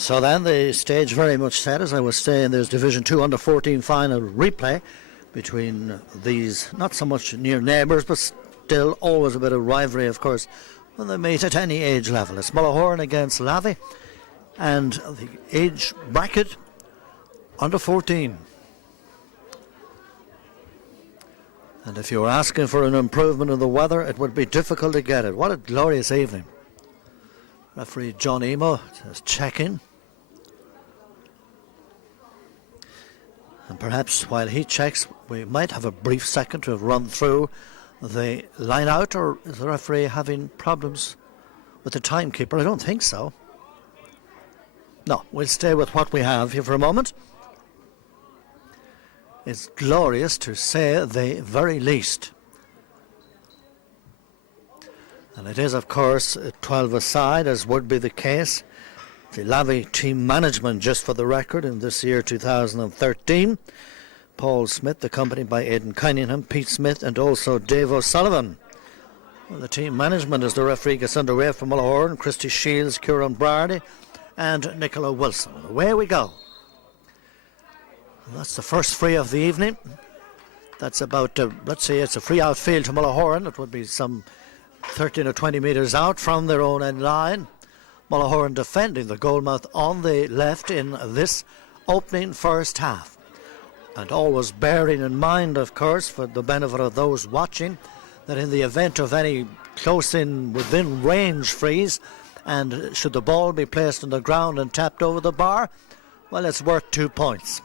So then the stage very much set. As I was saying, there's Division 2 under-14 final replay between these not so much near neighbours, but still always a bit of rivalry, of course, when they meet at any age level. It's Mullahoran against Lavey, and the age bracket under-14. And if you were asking for an improvement in the weather, it would be difficult to get it. What a glorious evening. Referee John Emo is checking. And perhaps while he checks, we might have a brief second to run through the line out, or is the referee having problems with the timekeeper? I don't think so. No, we'll stay with what we have here for a moment. It's glorious to say the very least. And it is, of course, 12 aside, as would be the case. The Lavey team management, just for the record, in this year 2013. Paul Smith, accompanied by Aidan Cunningham, Pete Smith, and also Dave O'Sullivan. Well, the team management as the referee gets underway from Mullahoran, Christy Shields, Kieran Brady, and Nicola Wilson. Away we go. And that's the first free of the evening. That's about, let's say it's a free outfield to Mullahoran. It would be some 13 or 20 metres out from their own end line. Mullahoran defending the goalmouth on the left in this opening first half. And always bearing in mind, of course, for the benefit of those watching, that in the event of any close-in, within range freeze, and should the ball be placed on the ground and tapped over the bar, well, it's worth 2 points.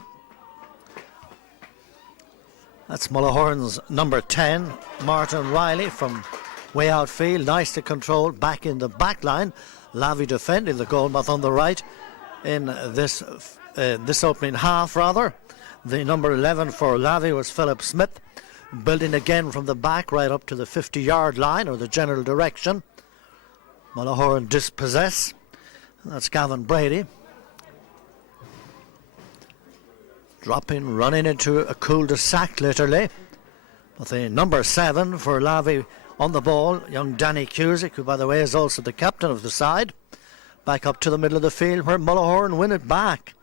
That's Mullahoran's number 10, Martin Riley, from way outfield, nicely controlled, back in the back line. Lavey defending the goalmouth on the right in this opening half, rather. The number 11 for Lavey was Philip Smith, building again from the back right up to the 50-yard line, or the general direction. Mullahoran dispossess. That's Cavan Brady. Dropping, running into a cul-de-sac, literally. But the number 7 for Lavey on the ball, young Danny Cusick, who, by the way, is also the captain of the side. Back up to the middle of the field, where Mullahoran win it back.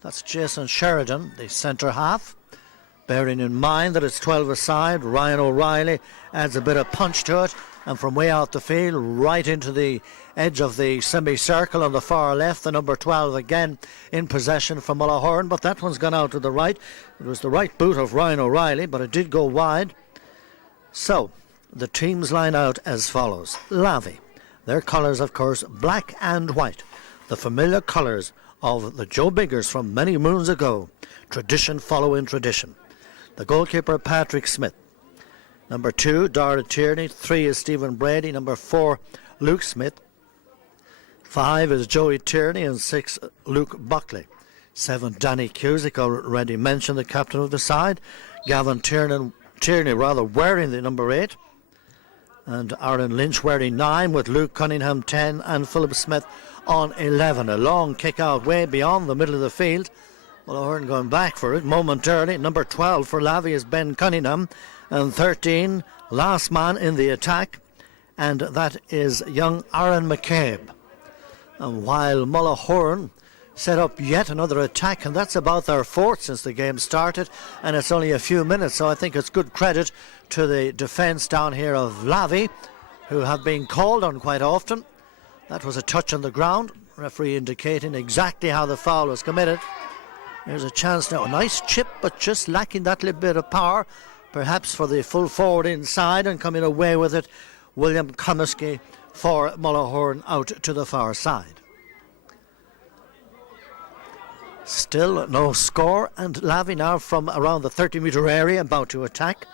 That's Jason Sheridan, the centre half. Bearing in mind that it's 12 aside, Ryan O'Reilly adds a bit of punch to it. And from way out the field, right into the edge of the semicircle on the far left, the number 12 again in possession from Mullahoran. But that one's gone out to the right. It was the right boot of Ryan O'Reilly, but it did go wide. So the teams line out as follows. Lavey, their colours, of course, black and white. The familiar colours of the Joe Biggers from many moons ago. Tradition following tradition. The goalkeeper, Patrick Smith. Number 2, Dara Tierney. 3 is Stephen Brady. Number 4, Luke Smith. 5 is Joey Tierney. And 6, Luke Buckley. 7, Danny Cusick, already mentioned, the captain of the side. Gavin Tierney wearing the number 8. And Aaron Lynch wearing 9, with Luke Cunningham 10 and Philip Smith on 11. A long kick out way beyond the middle of the field. Mullahoran going back for it momentarily. Number 12 for Lavey is Ben Cunningham. And 13, last man in the attack. And that is young Aaron McCabe. And while Mullahoran set up yet another attack, and that's about their 4th since the game started, and it's only a few minutes, so I think it's good credit to the defence down here of Lavey, who have been called on quite often. That was a touch on the ground, referee indicating exactly how the foul was committed. There's a chance now, a nice chip, but just lacking that little bit of power, perhaps for the full forward inside, and coming away with it, William Comiskey for Mullahoran out to the far side. Still no score, and Lavey now from around the 30-metre area about to attack.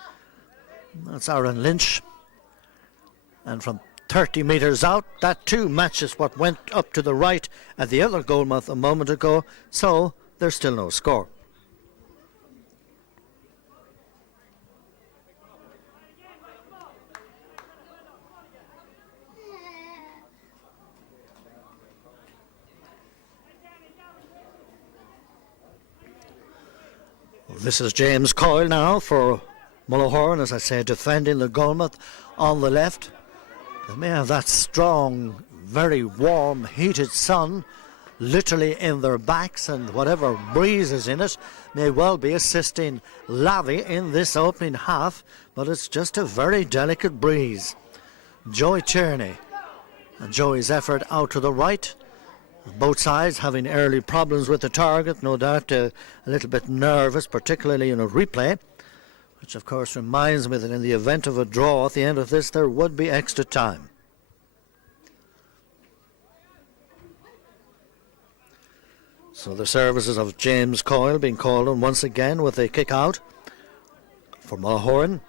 That's Aaron Lynch. And from 30 metres out, that too matches what went up to the right at the other goalmouth a moment ago, so there's still no score. This is James Coyle now for Mullahoran, as I say, defending the goalmouth on the left. They may have that strong, very warm, heated sun literally in their backs, and whatever breeze is in it may well be assisting Lavey in this opening half, but it's just a very delicate breeze. Joey Tierney, and Joey's effort out to the right. Both sides having early problems with the target, no doubt a little bit nervous, particularly in a replay, which of course reminds me that in the event of a draw at the end of this there would be extra time. So the services of James Coyle being called on once again with a kick out for Mullahoran.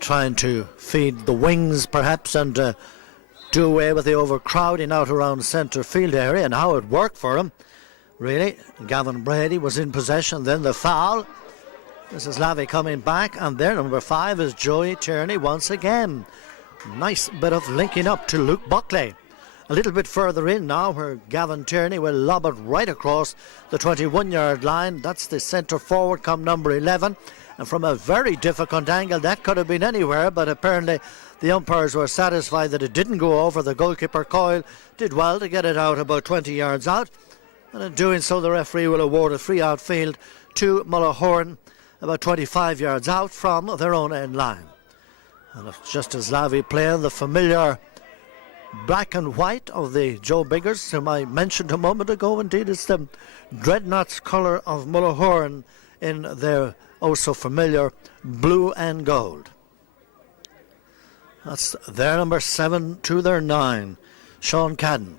Trying to feed the wings perhaps and do away with the overcrowding out around centre field area, and how it worked for him really. Cavan Brady was in possession, then the foul. This is Lavey coming back, and their number 5 is Joey Tierney once again. Nice bit of linking up to Luke Buckley. A little bit further in now, where Cavan Tierney will lob it right across the 21-yard line. That's the centre forward come number 11. And from a very difficult angle, that could have been anywhere, but apparently the umpires were satisfied that it didn't go over. The goalkeeper Coyle did well to get it out about 20 yards out, and in doing so the referee will award a free outfield to Mullahoran about 25 yards out from their own end line. And it's just as Lavey playing the familiar black and white of the Joe Biggers, whom I mentioned a moment ago. Indeed, it's the Dreadnoughts colour of Mullahoran in their so familiar blue and gold. That's their number 7 to their 9, Sean Cadden.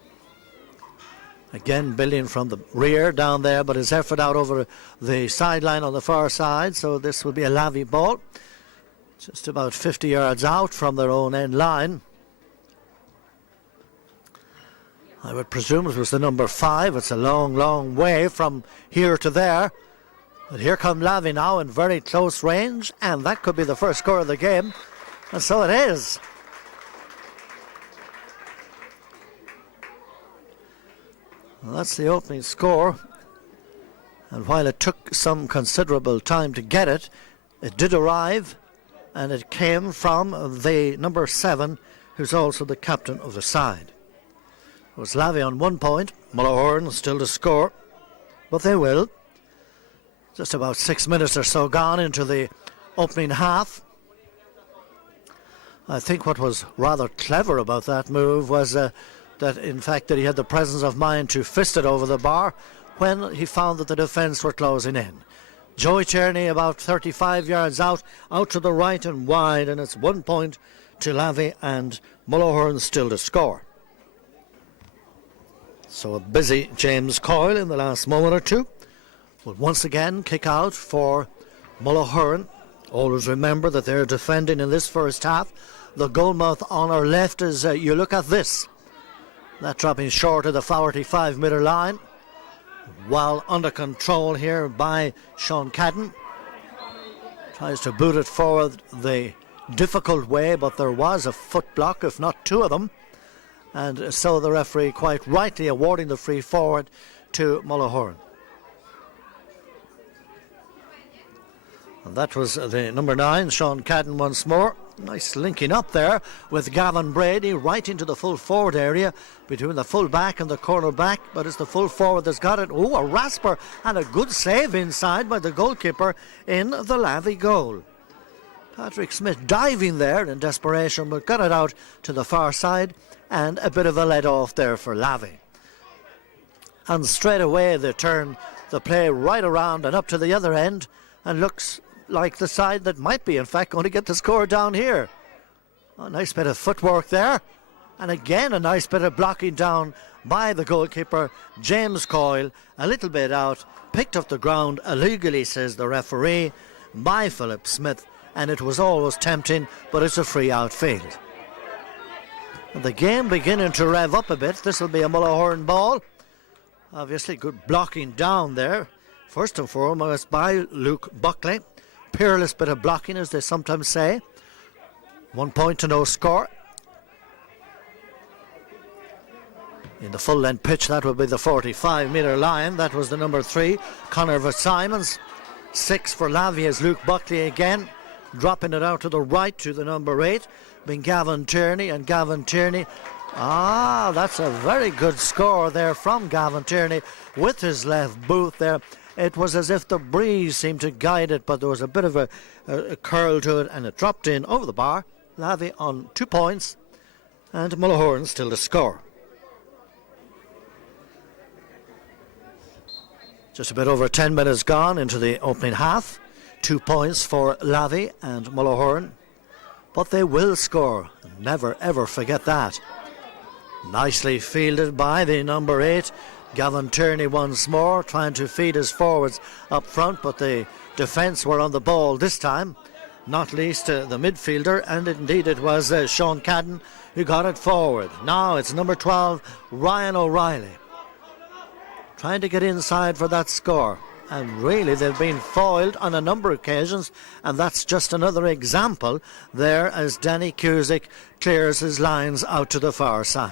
Again, building from the rear down there, but his effort out over the sideline on the far side, so this will be a Lavey ball. Just about 50 yards out from their own end line. I would presume it was the number 5. It's a long, long way from here to there. But here come Lavey now in very close range, and that could be the first score of the game. And so it is. Well, that's the opening score. And while it took some considerable time to get it, it did arrive, and it came from the number 7, who's also the captain of the side. It was Lavey on 1 point, Mullahoran still to score, but they will. Just about 6 minutes or so gone into the opening half. I think what was rather clever about that move was that in fact that he had the presence of mind to fist it over the bar when he found that the defence were closing in. Joey Tierney about 35 yards out to the right and wide, and it's 1 point to Lavey, and Mullahoran still to score. So a busy James Coyle in the last moment or two will once again kick out for Mullahoran. Always remember that they're defending in this first half. The goalmouth on our left is, you look at this. That dropping short of the 45-metre line. While under control here by Sean Cadden. Tries to boot it forward the difficult way, but there was a foot block, if not 2 of them. And so the referee quite rightly awarding the free forward to Mullahoran. And that was the number 9, Sean Cadden once more. Nice linking up there with Cavan Brady right into the full forward area between the full back and the corner back, but it's the full forward that's got it. Oh, a rasper and a good save inside by the goalkeeper in the Lavey goal. Patrick Smith diving there in desperation, but got it out to the far side, and a bit of a let off there for Lavey. And straight away they turn the play right around and up to the other end, and looks like the side that might be in fact going to get the score down here. A nice bit of footwork there, and again a nice bit of blocking down by the goalkeeper James Coyle, a little bit out, picked up the ground illegally, says the referee, by Philip Smith, and it was always tempting, but it's a free outfield. And the game beginning to rev up a bit. This will be a Mullahoran ball. Obviously good blocking down there, first and foremost by Luke Buckley. Peerless bit of blocking, as they sometimes say. 1 point to no score. In the full length pitch, that would be the 45-metre line. That was the number 3, Conor Fitzsimons. 6 for Lavey as Luke Buckley again dropping it out to the right to the number 8, being Gavin Tierney, and Gavin Tierney. That's a very good score there from Gavin Tierney with his left boot there. It was as if the breeze seemed to guide it, but there was a bit of a curl to it, and it dropped in over the bar. Lavey on 2 points, and Mullahoran still to score. Just a bit over 10 minutes gone into the opening half. 2 points for Lavey and Mullahoran, but they will score. Never ever forget that. Nicely fielded by the number 8, Gavin Tierney once more, trying to feed his forwards up front, but the defence were on the ball this time, not least the midfielder, and indeed it was Sean Cavan who got it forward. Now it's number 12, Ryan O'Reilly, trying to get inside for that score. And really, they've been foiled on a number of occasions, and that's just another example there as Danny Cusick clears his lines out to the far side.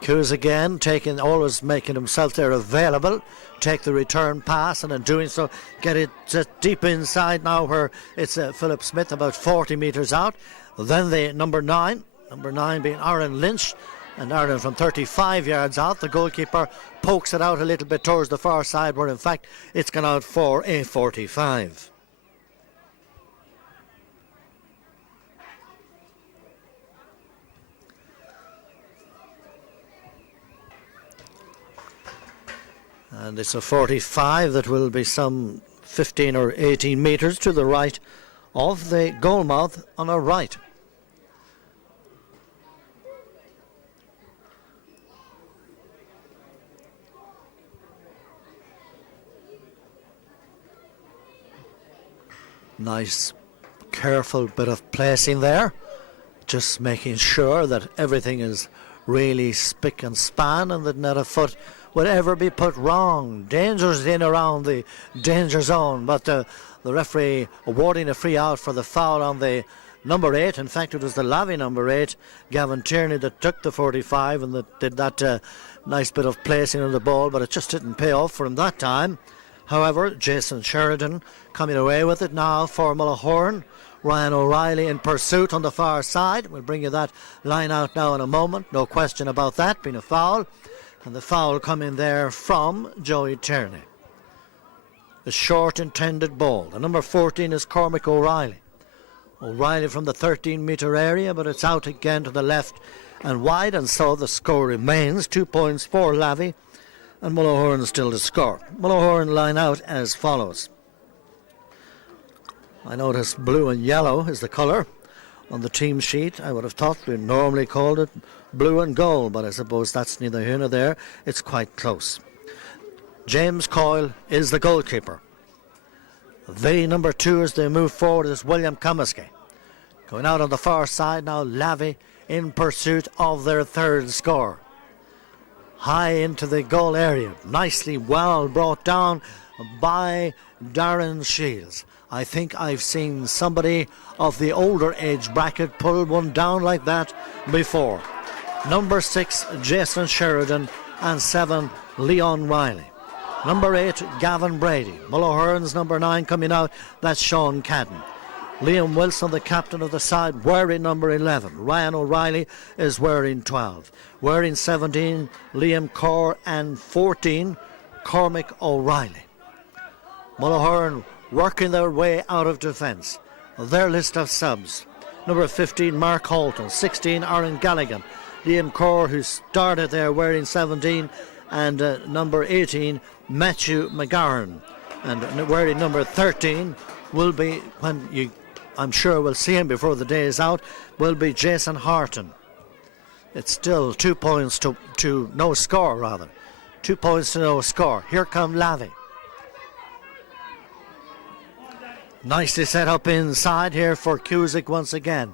Cusick again, always making himself there available, take the return pass, and in doing so, get it just deep inside now where it's Philip Smith about 40 metres out. Then the number 9 being Aaron Lynch. And Ireland from 35 yards out, the goalkeeper pokes it out a little bit towards the far side, where in fact it's gone out for a 45. And it's a 45 that will be some 15 or 18 metres to the right of the goalmouth on our right. Nice, careful bit of placing there, just making sure that everything is really spick and span and that not a foot would ever be put wrong. Dangers in around the danger zone, but the referee awarding a free out for the foul on the number 8. In fact, it was the Lavey number 8, Gavin Tierney, that took the 45 and that did that nice bit of placing of the ball, but it just didn't pay off for him that time. However, Jason Sheridan coming away with it now for Mullahoran. Ryan O'Reilly in pursuit on the far side. We'll bring you that line out now in a moment. No question about that being a foul. And the foul coming there from Joey Tierney. The short intended ball. The number 14 is Cormac O'Reilly. O'Reilly from the 13-metre area, but it's out again to the left and wide, and so the score remains 2 points for Lavey. And Mullahoran still to score. Mullahoran line out as follows. I notice blue and yellow is the colour on the team sheet. I would have thought we normally called it blue and gold, but I suppose that's neither here nor there. It's quite close. James Coyle is the goalkeeper. The number 2 as they move forward is William Comiskey. Going out on the far side now, Lavey in pursuit of their third score. High into the goal area. Nicely well brought down by Darren Shields. I think I've seen somebody of the older age bracket pull one down like that before. Number 6, Jason Sheridan, and 7, Leon Riley. Number 8, Gavin Brady. Mullahoran's number 9 coming out, that's Sean Cavan. Liam Wilson, the captain of the side, wearing number 11. Ryan O'Reilly is wearing 12. Wearing 17, Liam Corr, and 14, Cormac O'Reilly. Mullahoran working their way out of defence. Their list of subs. Number 15, Mark Holton. 16, Aaron Galligan. Liam Corr, who started there wearing 17. And number 18, Matthew McGarren. And wearing number 13 will be, I'm sure we'll see him before the day is out, will be Jason Horton. It's still 2 points to no score, rather. 2 points to no score. Here come Lavey. Nicely set up inside here for Cusick once again.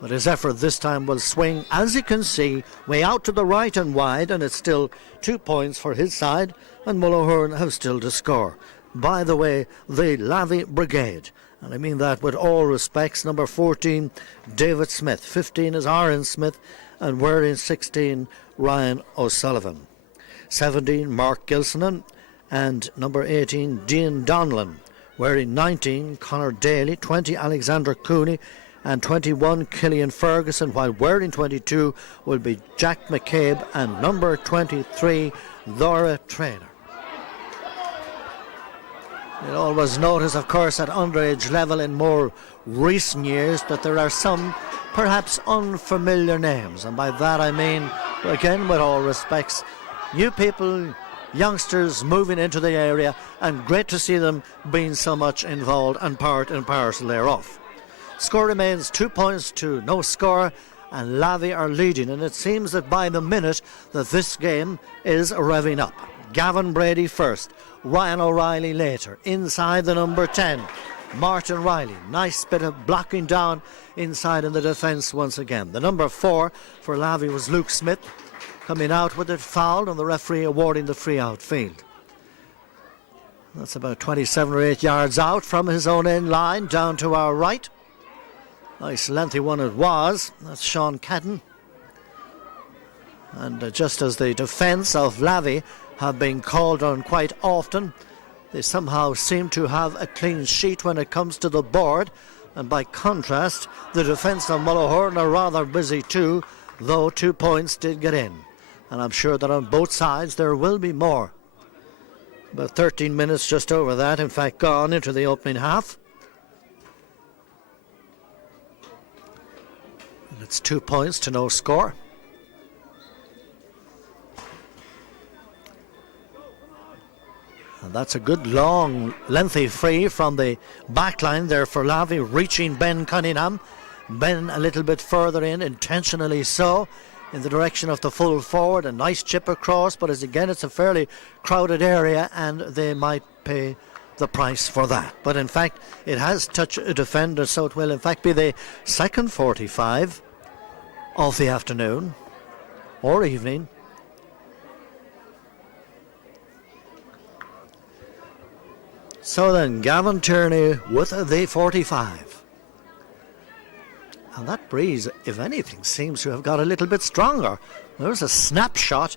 But his effort this time will swing, as you can see, way out to the right and wide, and it's still 2 points for his side, and Mullahoran have still to score. By the way, the Lavey Brigade, and I mean that with all respects. Number 14, David Smith. 15 is Aaron Smith, and wearing 16, Ryan O'Sullivan. 17, Mark Gilsonan, and number 18, Dean Donlan. Wearing 19, Conor Daly, 20, Alexander Cooney, and 21, Killian Ferguson, while wearing 22 will be Jack McCabe and number 23, Laura Traynor. You'll always notice, of course, at underage level in more recent years that there are some perhaps unfamiliar names, and by that I mean, again, with all respects, new people, youngsters moving into the area, and great to see them being so much involved and part and parcel thereof. Score remains 2 points to no score, and Lavey are leading, and it seems that by the minute that this game is revving up. Gavin Brady first, Ryan O'Reilly later, inside the number 10, Martin Riley. Nice bit of blocking down inside in the defence once again. The number 4 for Lavey was Luke Smith, coming out with it fouled, and the referee awarding the free outfield. That's about 27 or 8 yards out from his own end line, down to our right. Nice lengthy one it was. That's Sean Cadden. And just as the defence of Lavey have been called on quite often, they somehow seem to have a clean sheet when it comes to the board. And by contrast, the defence of Mullahoran are rather busy too, though 2 points did get in. And I'm sure that on both sides there will be more. About 13 minutes just over that, in fact, gone into the opening half. And it's 2 points to no score. And that's a good long lengthy free from the back line there for Lavey, reaching Ben Cunningham. Ben a little bit further in, intentionally so, in the direction of the full forward. A nice chip across, but as again it's a fairly crowded area and they might pay the price for that. But in fact it has touched a defender, so it will in fact be the second 45 of the afternoon or evening. So then Gavin Tierney with the 45. And that breeze, if anything, seems to have got a little bit stronger. There was a snapshot.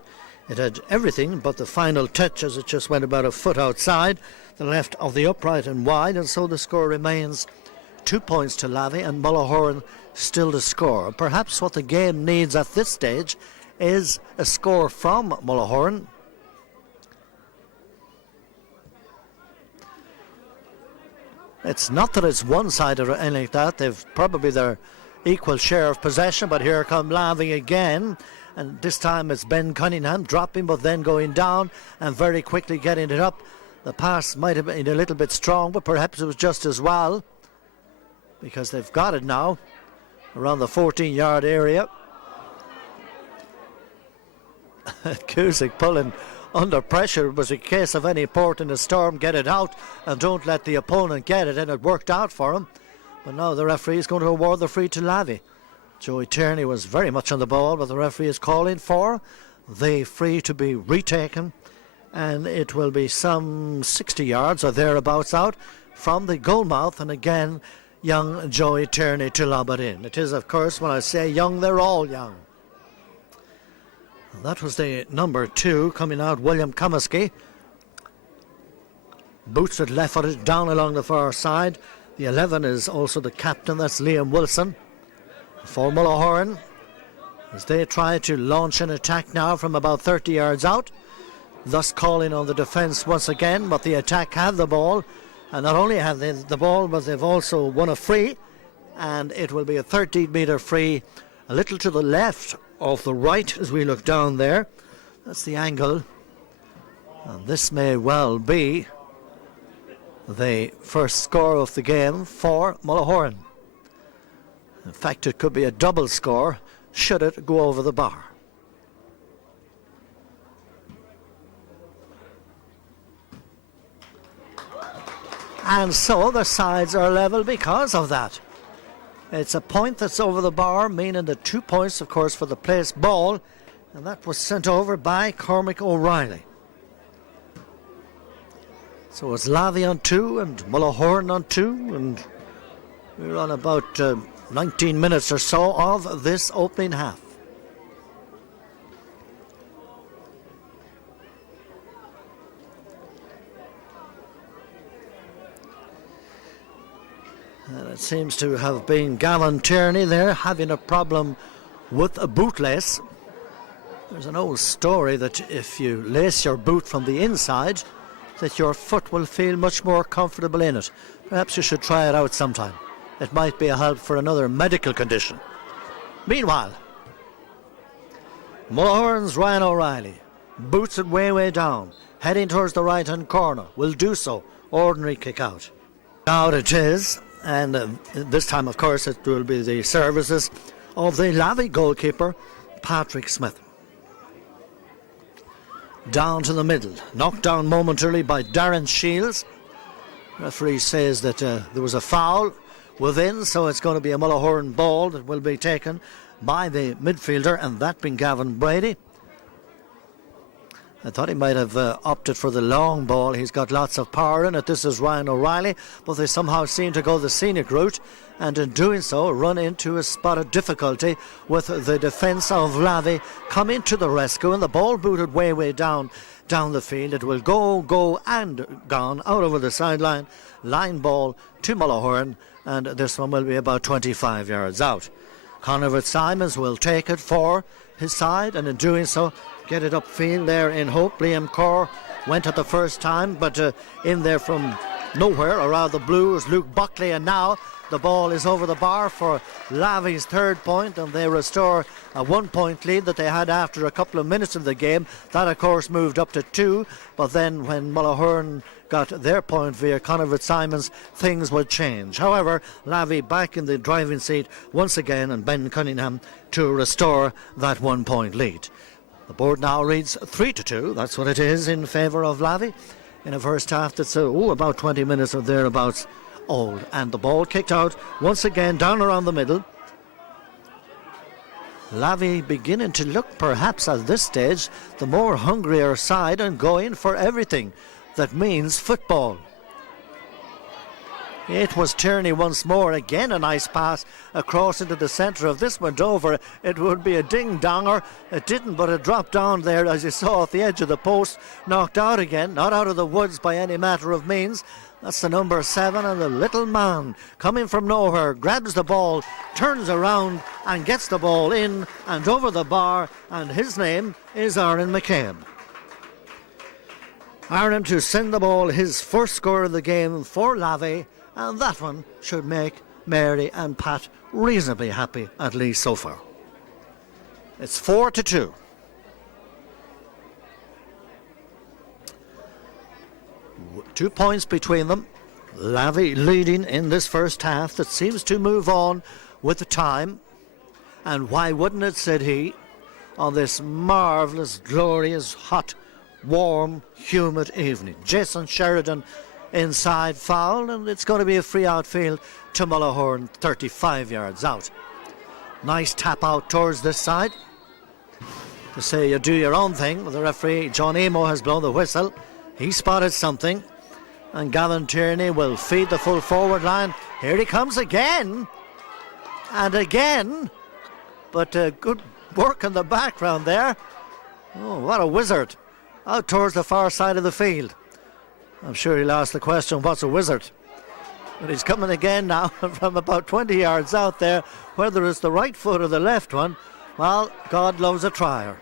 It had everything but the final touch, as it just went about a foot outside the left of the upright and wide, and so the score remains 2 points to Lavey and Mullahoran still to score. Perhaps what the game needs at this stage is a score from Mullahoran. It's not that it's one-sided or anything like that. They've probably their equal share of possession, but here come Lavey again, and this time it's Ben Cunningham dropping but then going down and very quickly getting it up. The pass might have been a little bit strong, but perhaps it was just as well, because they've got it now around the 14-yard area. Cusick pulling under pressure. It was a case of any port in a storm, get it out and don't let the opponent get it, and it worked out for him. But now the referee is going to award the free to Lavey. Joey Tierney was very much on the ball, but the referee is calling for the free to be retaken, and it will be some 60 yards or thereabouts out from the goal mouth, and again young Joey Tierney to lob it in. It is, of course, when I say young, they're all young. And that was the number 2 coming out, William Comiskey. Boots it left-footed down along the far side. The 11 is also the captain, that's Liam Wilson for Mullahoran, as they try to launch an attack now from about 30 yards out, thus calling on the defence once again. But the attack have the ball, and not only have they the ball, but they've also won a free, and it will be a 13-metre free a little to the left of the right as we look down there. That's the angle, and this may well be the first score of the game for Mullahoran. In fact, it could be a double score should it go over the bar. And so the sides are level because of that. It's a point that's over the bar, meaning the 2 points, of course, for the place ball, and that was sent over by Cormac O'Reilly. So it's Lavey on 2 and Mullahoran on 2, and we're on about 19 minutes or so of this opening half. And it seems to have been Cavan Tierney there having a problem with a bootlace. There's an old story that if you lace your boot from the inside, that your foot will feel much more comfortable in it. Perhaps you should try it out sometime. It might be a help for another medical condition. Meanwhile, Mullahoran's Ryan O'Reilly boots it way down, heading towards the right-hand corner. Will do so. Ordinary kick out. Out it is, and this time, of course, it will be the services of the Lavey goalkeeper, Patrick Smith. Down to the middle, knocked down momentarily by Darren Shields. Referee says that there was a foul within, so it's going to be a Mullahoran ball that will be taken by the midfielder, and that being Gavin Brady. I thought he might have opted for the long ball. He's got lots of power in it. This is Ryan O'Reilly, but they somehow seem to go the scenic route, and in doing so run into a spot of difficulty with the defence of Lavey coming to the rescue, and the ball booted way down the field. It will go and gone out over the sideline. Line ball to Mullahoran, and this one will be about 25 yards out. Conor Fitzsimons will take it for his side, and in doing so get it upfield there in hope. Liam Kerr went at the first time, but in there from nowhere around the Blues, Luke Buckley, and now the ball is over the bar for Lavey's third point, and they restore a 1 point lead that they had after a couple of minutes of the game. That of course moved up to 2, but then when Mullahoran got their point via Conor Fitzsimons, things would change. However, Lavey back in the driving seat once again, and Ben Cunningham to restore that 1 point lead. The board now reads 3-2. That's what it is in favour of Lavey in a first half that's about 20 minutes or thereabouts old. And the ball kicked out once again down around the middle. Lavey beginning to look perhaps at this stage the more hungrier side and going for everything that means football. It was Tierney once more. Again a nice pass across into the centre. If this went over, it would be a ding-donger. It didn't, but it dropped down there, as you saw, off the edge of the post. Knocked out again, not out of the woods by any matter of means. That's the number 7, and the little man coming from nowhere grabs the ball, turns around and gets the ball in and over the bar, and his name is Aaron McCabe. Aaron to send the ball, his first score of the game for Lavey, and that one should make Mary and Pat reasonably happy, at least so far. It's 4-2. Two points between them. Lavey leading in this first half that seems to move on with the time. And why wouldn't it, said he, on this marvellous, glorious, hot, warm, humid evening. Jason Sheridan inside foul, and it's going to be a free outfield to Mullahoran, 35 yards out. Nice tap out towards this side to say you do your own thing. The referee, John Emo, has blown the whistle. He spotted something, and Gavin Tierney will feed the full forward line. Here he comes again and again, but good work in the background there. Oh, what a wizard, out towards the far side of the field. I'm sure he'll ask the question, what's a wizard? But he's coming again now from about 20 yards out there. Whether it's the right foot or the left one, well, God loves a trier.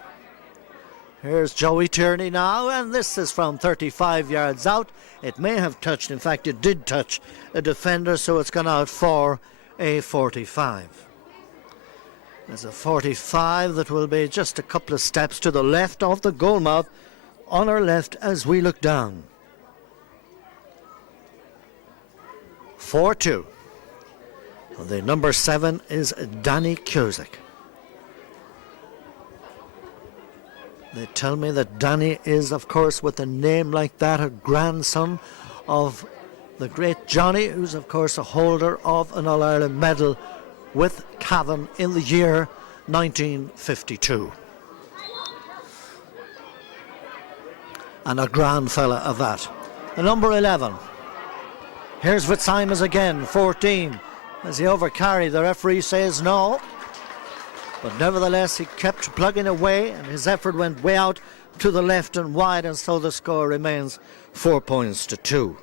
Here's Joey Tierney now, and this is from 35 yards out. It may have touched, in fact it did touch a defender, so it's gone out for a 45. There's a 45 that will be just a couple of steps to the left of the goal mouth, on our left as we look down. 4-2. The number 7 is Danny Cusack. They tell me that Danny is, of course, with a name like that, a grandson of the great Johnny, who's, of course, a holder of an All-Ireland medal with Cavan in the year 1952. And a grand fella of that. The number 11. Here's Fitzsimons again, 14. As he overcarried, the referee says no. But nevertheless, he kept plugging away, and his effort went way out to the left and wide, and so the score remains 4-2.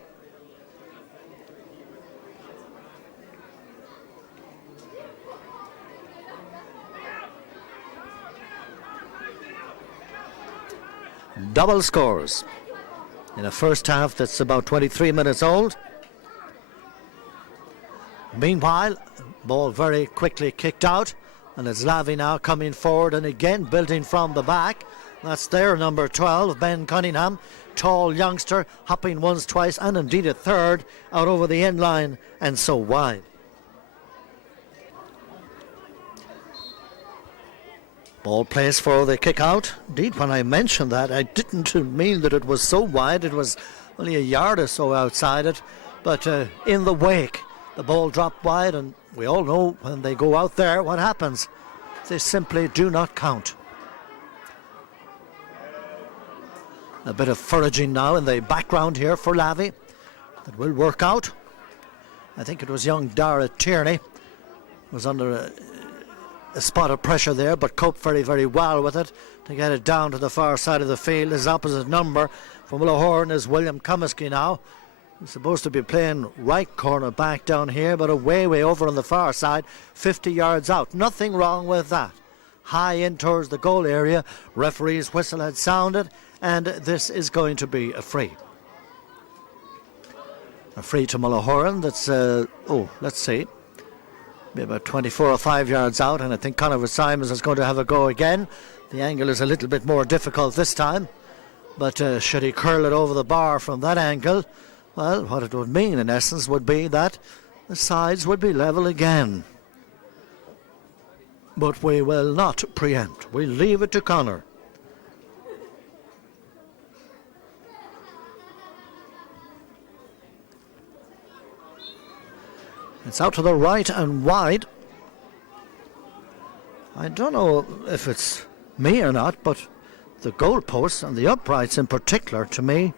double scores in a first half that's about 23 minutes old. Meanwhile, ball very quickly kicked out, and it's Lavey now coming forward and again building from the back. That's their number 12, Ben Cunningham, tall youngster, hopping once, twice, and indeed a third out over the end line and so wide. Ball placed for the kick out. Indeed, when I mentioned that, I didn't mean that it was so wide. It was only a yard or so outside it. But in the wake, the ball dropped wide, and we all know when they go out there what happens. They simply do not count. A bit of foraging now in the background here for Lavey. That will work out. I think it was young Dara Tierney was under a spot of pressure there, but coped very, very well with it to get it down to the far side of the field. His opposite number from Mullahoran is William Comiskey now. He's supposed to be playing right corner back down here, but way over on the far side, 50 yards out. Nothing wrong with that. High in towards the goal area. Referee's whistle had sounded, and this is going to be a free. A free to Mullahoran. That's, let's see, about 24 or 5 yards out, and I think Conor Simons is going to have a go again. The angle is a little bit more difficult this time, but should he curl it over the bar from that angle, well, what it would mean in essence would be that the sides would be level again. But we will not preempt. We'll leave it to Conor. It's out to the right and wide. I don't know if it's me or not, but the goalposts and the uprights in particular, to me,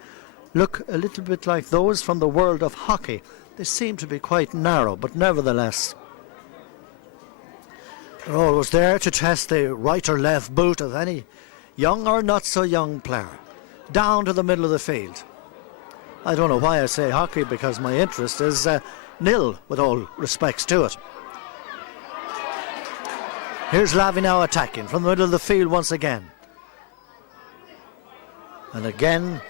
look a little bit like those from the world of hockey. They seem to be quite narrow, but nevertheless, they're always there to test the right or left boot of any young or not so young player. Down to the middle of the field. I don't know why I say hockey, because my interest is nil, with all respects to it. Here's Lavey now attacking from the middle of the field once again. And again,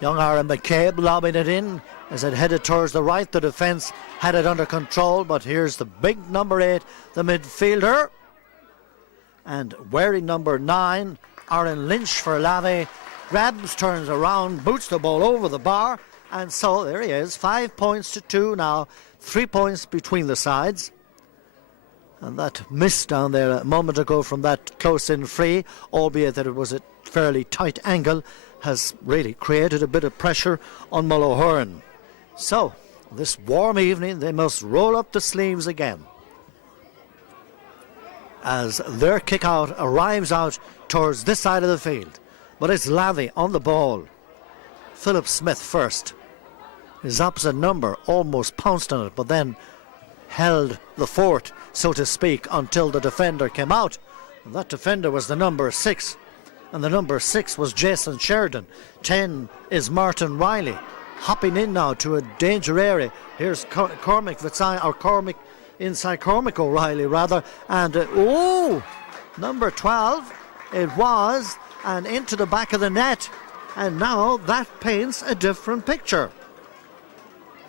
young Aaron McCabe lobbing it in as it headed towards the right. The defence had it under control, but here's the big number 8, the midfielder. And wearing number 9, Aaron Lynch for Lavey. Grabs, turns around, boots the ball over the bar. And so there he is, 5 points to 2 now, 3 points between the sides. And that miss down there a moment ago from that close-in free, albeit that it was a fairly tight angle, has really created a bit of pressure on Mullahoran. So, this warm evening, they must roll up the sleeves again, as their kick-out arrives out towards this side of the field. But it's Lavey on the ball. Philip Smith first. His opposite number almost pounced on it, but then held the fort, so to speak, until the defender came out. And that defender was the number 6. And the number 6 was Jason Sheridan. 10 is Martin Riley. Hopping in now to a danger area. Here's Cormac inside Cormac O'Reilly, rather. And, number 12, it was, and into the back of the net. And now that paints a different picture.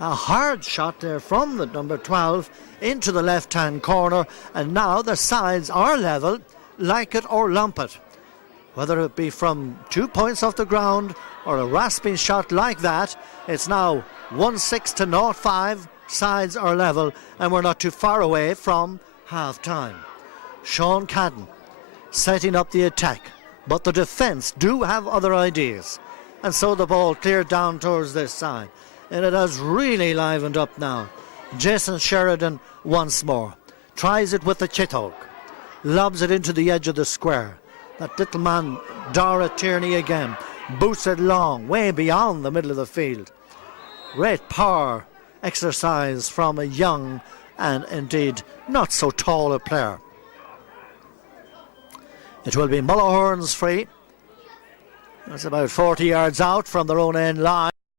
A hard shot there from the number 12 into the left-hand corner, and now the sides are level, like it or lump it. Whether it be from 2 points off the ground or a rasping shot like that, it's now 1-6 to 0-5. Sides are level, and we're not too far away from half-time. Sean Cadden setting up the attack, but the defence do have other ideas. And so the ball cleared down towards this side. And it has really livened up now. Jason Sheridan once more. Tries it with the chithog. Lobs it into the edge of the square. That little man, Dara Tierney again. Boots it long, way beyond the middle of the field. Great power exercise from a young and indeed not so tall a player. It will be Mullahoran's free. That's about 40 yards out from their own end line.